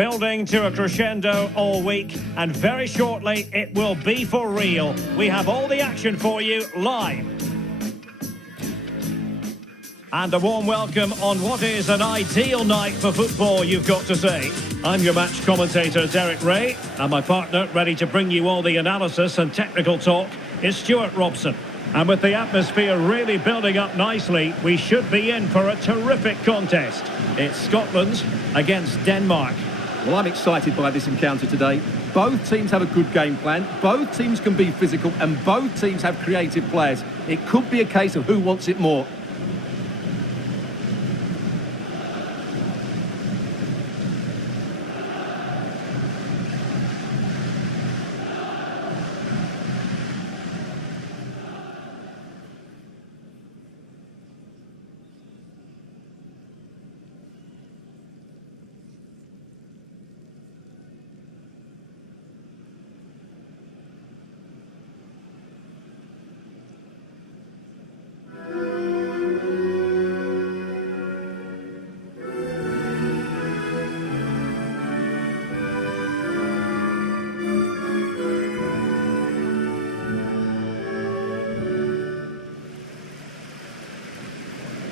building to a crescendo all week, and very shortly it will be for real. We have all the action for you live. And a warm welcome on what is an ideal night for football, you've got to say. I'm your match commentator, Derek Ray, and my partner, ready to bring you all the analysis and technical talk, is Stuart Robson. And with the atmosphere really building up nicely, we should be in for a terrific contest. It's Scotland against Denmark. Well, I'm excited by this encounter today. Both teams have a good game plan, both teams can be physical, and both teams have creative players. It could be a case of who wants it more.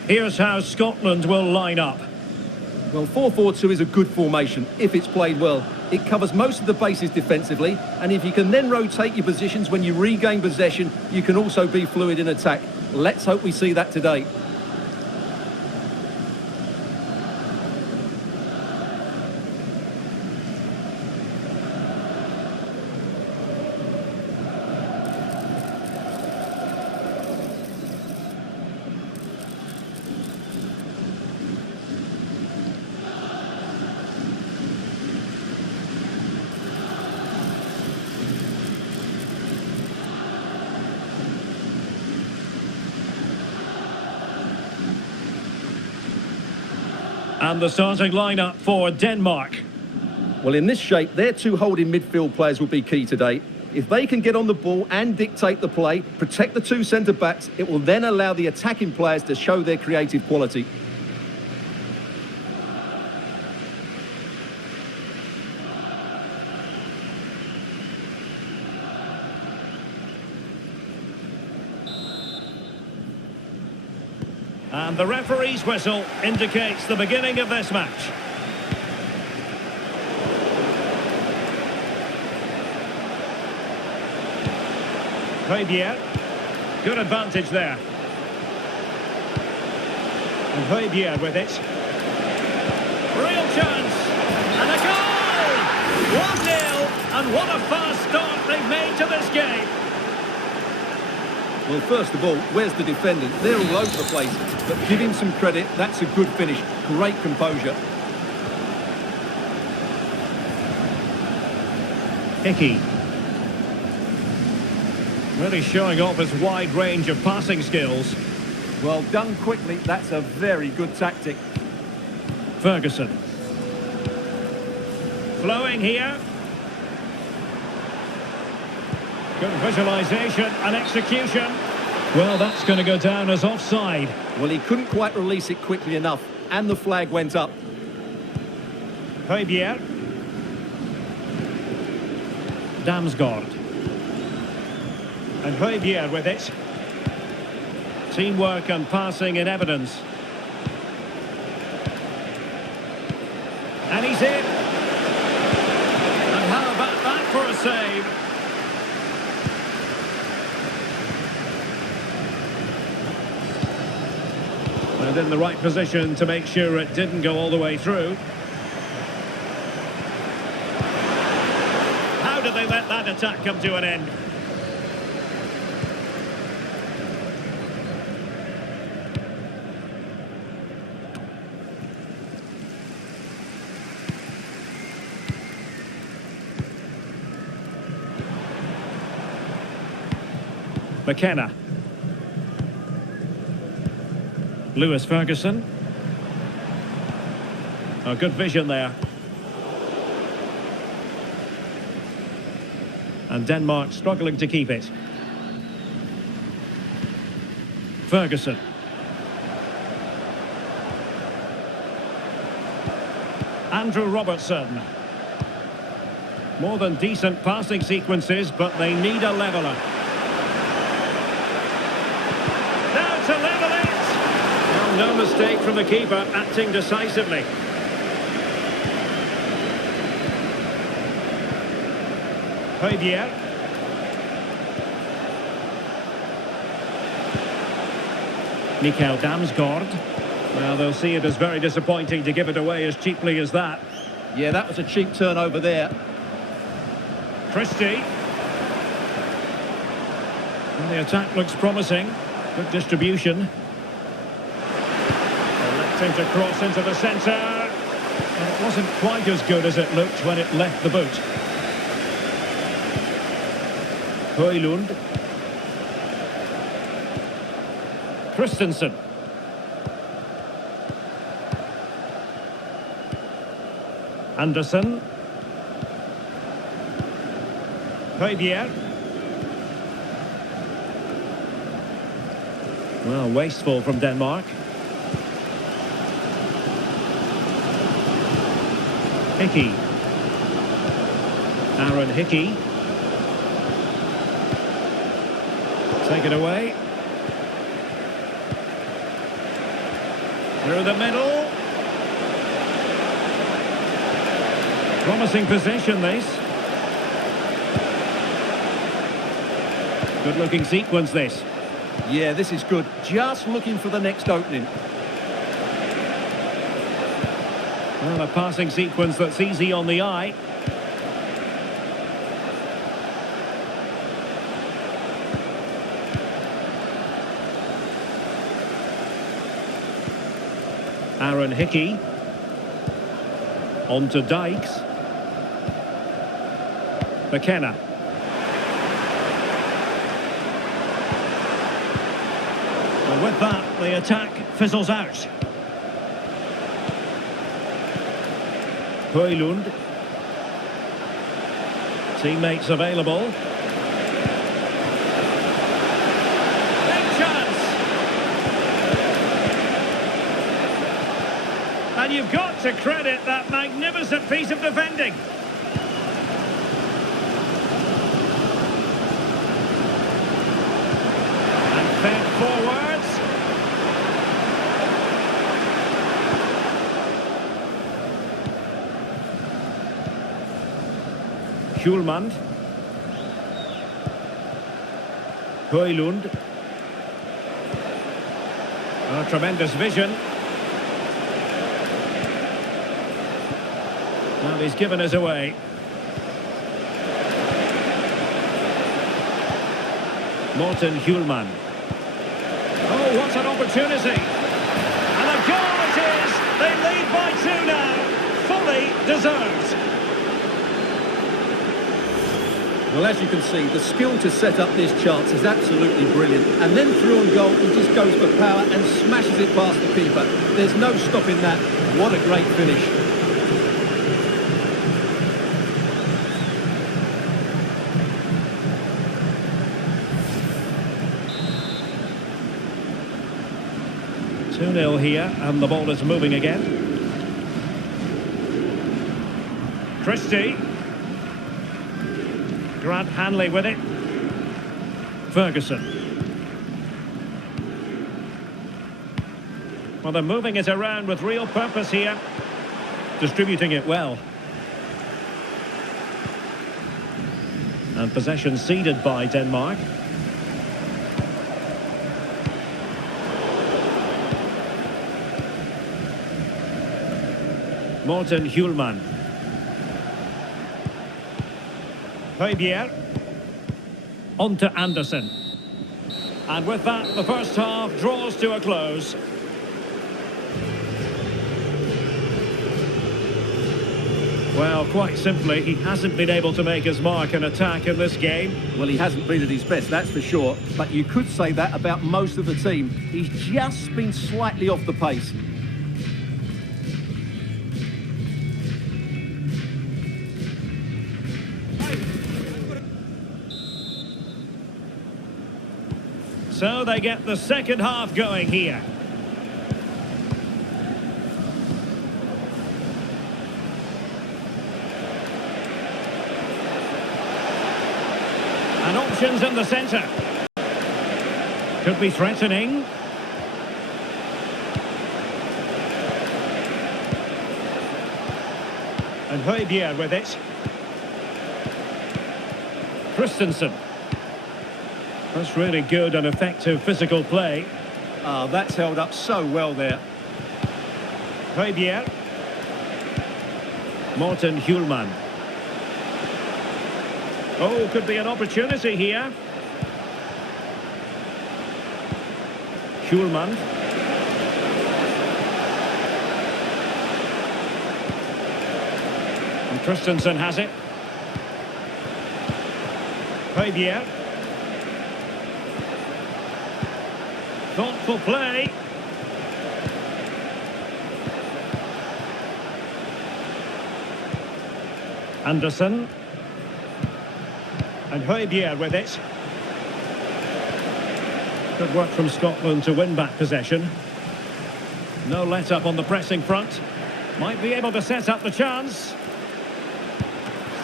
Here's how Scotland will line up. Well, 4-4-2 is a good formation if it's played well. It covers most of the bases defensively, and if you can then rotate your positions when you regain possession, you can also be fluid in attack. Let's hope we see that today. And the starting lineup for Denmark. Well, in this shape, their two holding midfield players will be key today. If they can get on the ball and dictate the play, protect the two centre-backs, it will then allow the attacking players to show their creative quality. And the referee's whistle indicates the beginning of this match. Højbjerg. Good advantage there. And Højbjerg with it. Real chance. And a goal! 1-0. And what a fast start they've made to this game. Well, first of all, where's the defendant? They're all over the place. But give him some credit, that's a good finish. Great composure. Hickey. Really showing off his wide range of passing skills. Well done quickly, that's a very good tactic. Ferguson. Flowing here. Good visualisation and execution. Well, that's going to go down as offside. Well, he couldn't quite release it quickly enough, and the flag went up. Højbjerg. Damsgaard. And Højbjerg with it. Teamwork and passing in evidence. And he's in. And how about that for a save? And in the right position to make sure it didn't go all the way through. How did they let that attack come to an end? McKenna. Lewis Ferguson. Oh, good vision there. And Denmark struggling to keep it. Ferguson. Andrew Robertson. More than decent passing sequences, but they need a leveller. Now to level it! Well, no mistake from the keeper, acting decisively. Højbjerg. Mikael Damsgaard. Well, they'll see it as very disappointing to give it away as cheaply as that. Yeah, that was a cheap turnover there. Christie. And the attack looks promising. Good distribution. Electing to cross into the centre. And it wasn't quite as good as it looked when it left the boot. Højlund. Christensen. Anderson. Højbjerg. Well, wasteful from Denmark. Hickey. Aaron Hickey. Take it away. Through the middle. Promising position, this. Good looking sequence, this. Yeah, this is good. Just looking for the next opening. Well, a passing sequence that's easy on the eye. Aaron Hickey. On to Dykes. McKenna. And with that, the attack fizzles out. Højlund. Teammates available. Big chance! And you've got to credit that magnificent piece of defending. And fed forwards. Schulman. Højlund. Oh, tremendous vision. Well, he's given us away. Morten Hjulman. Oh, what an opportunity. And a goal it is. They lead by 2 now. Fully deserved. Well, as you can see, the skill to set up this chance is absolutely brilliant. And then through on goal, he just goes for power and smashes it past the keeper. There's no stopping that. What a great finish. Two 2-0 here, and the ball is moving again. Christie. Grant Hanley with it. Ferguson. Well, they're moving it around with real purpose here. Distributing it well. And possession ceded by Denmark. Morten Hjulman. Højbjerg. On to Anderson. And with that, the first half draws to a close. Well, quite simply, he hasn't been able to make his mark and attack in this game. Well, he hasn't been at his best, that's for sure. But you could say that about most of the team. He's just been slightly off the pace. So they get the second half going here. Options in the centre. Could be threatening. And Højbjerg with it. Christensen. That's really good and effective physical play. That's held up so well there. Højbjerg. Morten Hjulman. Oh, could be an opportunity here. Hjulman. And Christensen has it. Højbjerg. Thoughtful play. Anderson. And Højbjerg with it. Good work from Scotland to win back possession. No let-up on the pressing front. Might be able to set up the chance.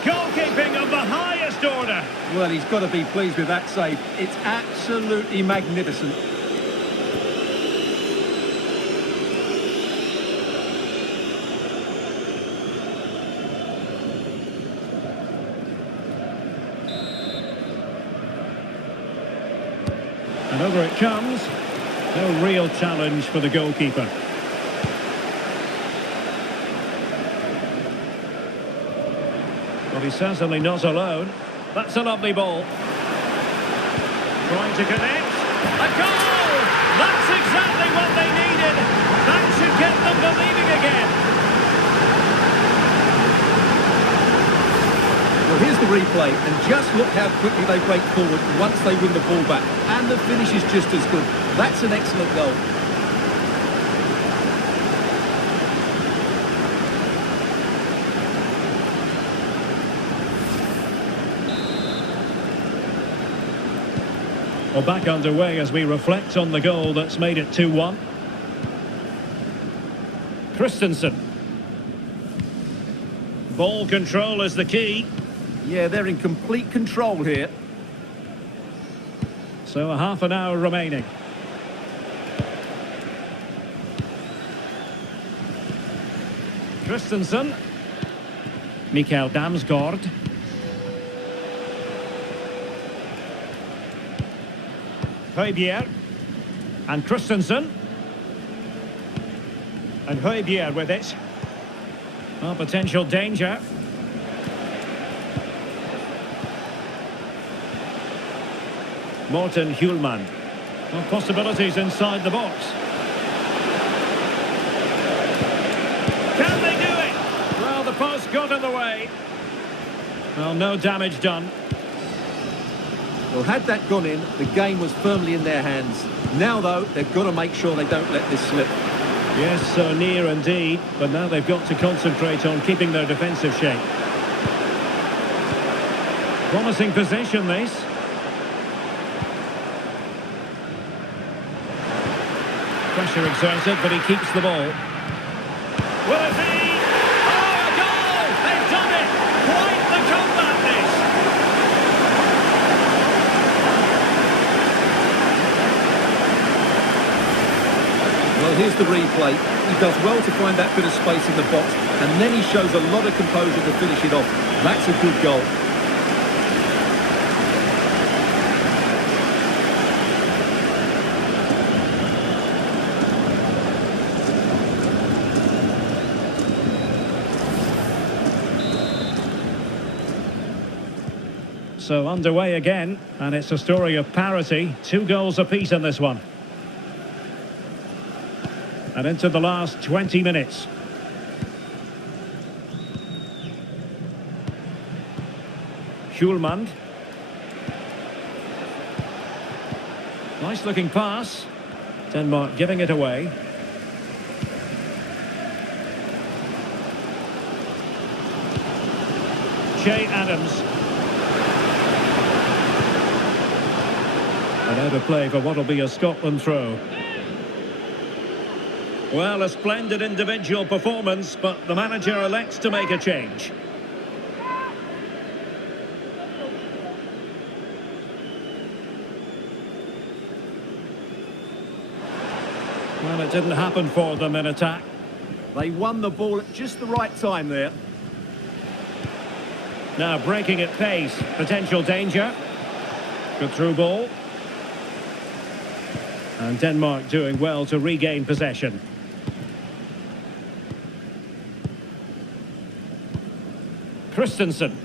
Goalkeeping of the highest order. Well, he's got to be pleased with that save. It's absolutely magnificent. And over it comes. No real challenge for the goalkeeper. But he's certainly not alone. That's a lovely ball. Trying to connect. A goal! That's exactly what they needed. That should get them believing again. Well, here's the replay, and just look how quickly they break forward once they win the ball back. And the finish is just as good. That's an excellent goal. Well, back underway as we reflect on the goal that's made it 2-1. Christensen. Ball control is the key. Yeah, they're in complete control here. So a half an hour remaining. Christensen. Mikael Damsgaard. Højbjerg. And Christensen. And Højbjerg with it. Well, potential danger. Morten Hjulman. Well, possibilities inside the box. Can they do it? Well, the post got in the way. Well, no damage done. Well, had that gone in, the game was firmly in their hands. Now, though, they've got to make sure they don't let this slip. Yes, so near indeed, but now they've got to concentrate on keeping their defensive shape. Promising possession, this. Pressure exerted, but he keeps the ball. Will it be? Oh, a goal! They've done it! Quite the comeback, this! Well, here's the replay. He does well to find that bit of space in the box, and then he shows a lot of composure to finish it off. That's a good goal. So underway again, and it's a story of parity. 2 goals apiece in this one. And into the last 20 minutes. Hjulman. Nice looking pass. Denmark giving it away. Che Adams. And out of play for what will be a Scotland throw. Well, a splendid individual performance, but the manager elects to make a change. And it didn't happen for them in attack. They won the ball at just the right time there. Now breaking at pace, potential danger. Good through ball. And Denmark doing well to regain possession. Christensen.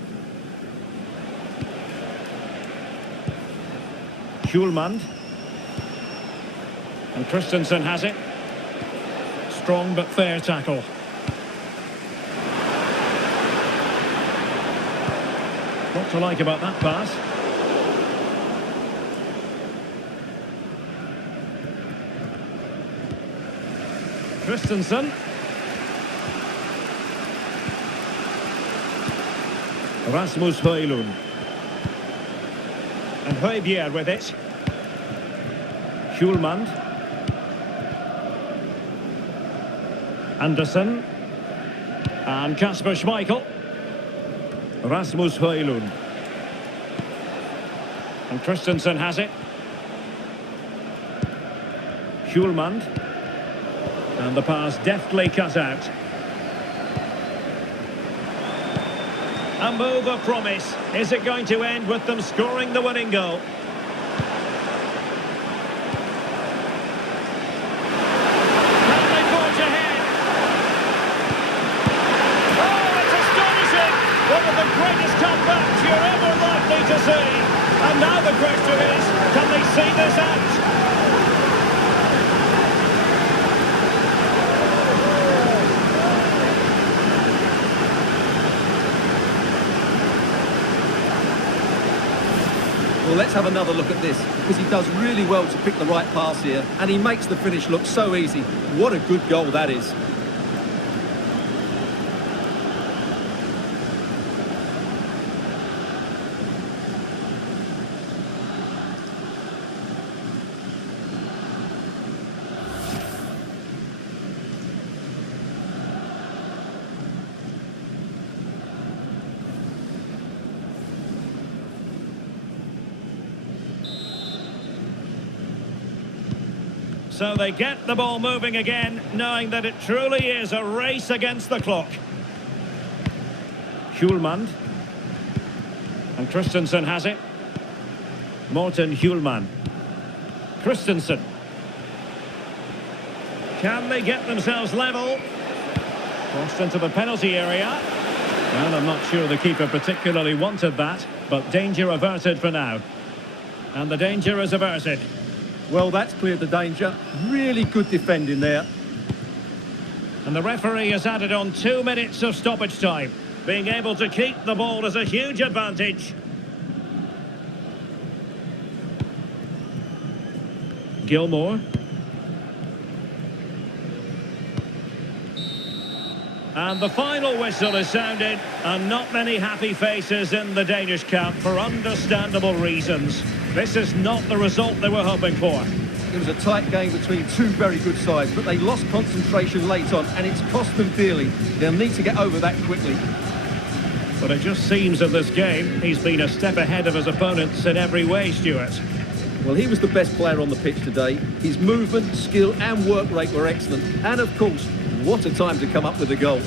Schulman. And Christensen has it. Strong but fair tackle. What to like about that pass? Christensen. Rasmus Højlund. And Højbjerg with it. Schulman. Andersen. And Kasper Schmeichel. Rasmus Højlund. And Christensen has it. Schulman. And the pass deftly cut out. A move of promise. Is it going to end with them scoring the winning goal? Can they forge ahead? Oh, it's astonishing! One of the greatest comebacks you're ever likely to see. And now the question is, can they see this out? Well, let's have another look at this, because he does really well to pick the right pass here, and he makes the finish look so easy. What a good goal that is. So they get the ball moving again, knowing that it truly is a race against the clock. Schulman. And Christensen has it. Morten Schulman. Christensen. Can they get themselves level? Crossed into the penalty area. Well, I'm not sure the keeper particularly wanted that, but danger averted for now. And the danger is averted. Well, that's cleared the danger. Really good defending there. And the referee has added on 2 minutes of stoppage time. Being able to keep the ball is a huge advantage. Gilmore. And the final whistle is sounded, and not many happy faces in the Danish camp for understandable reasons. This is not the result they were hoping for. It was a tight game between two very good sides, but they lost concentration late on, and it's cost them dearly. They'll need to get over that quickly. But it just seems in this game, he's been a step ahead of his opponents in every way, Stuart. Well, he was the best player on the pitch today. His movement, skill and work rate were excellent. And of course, what a time to come up with a goal.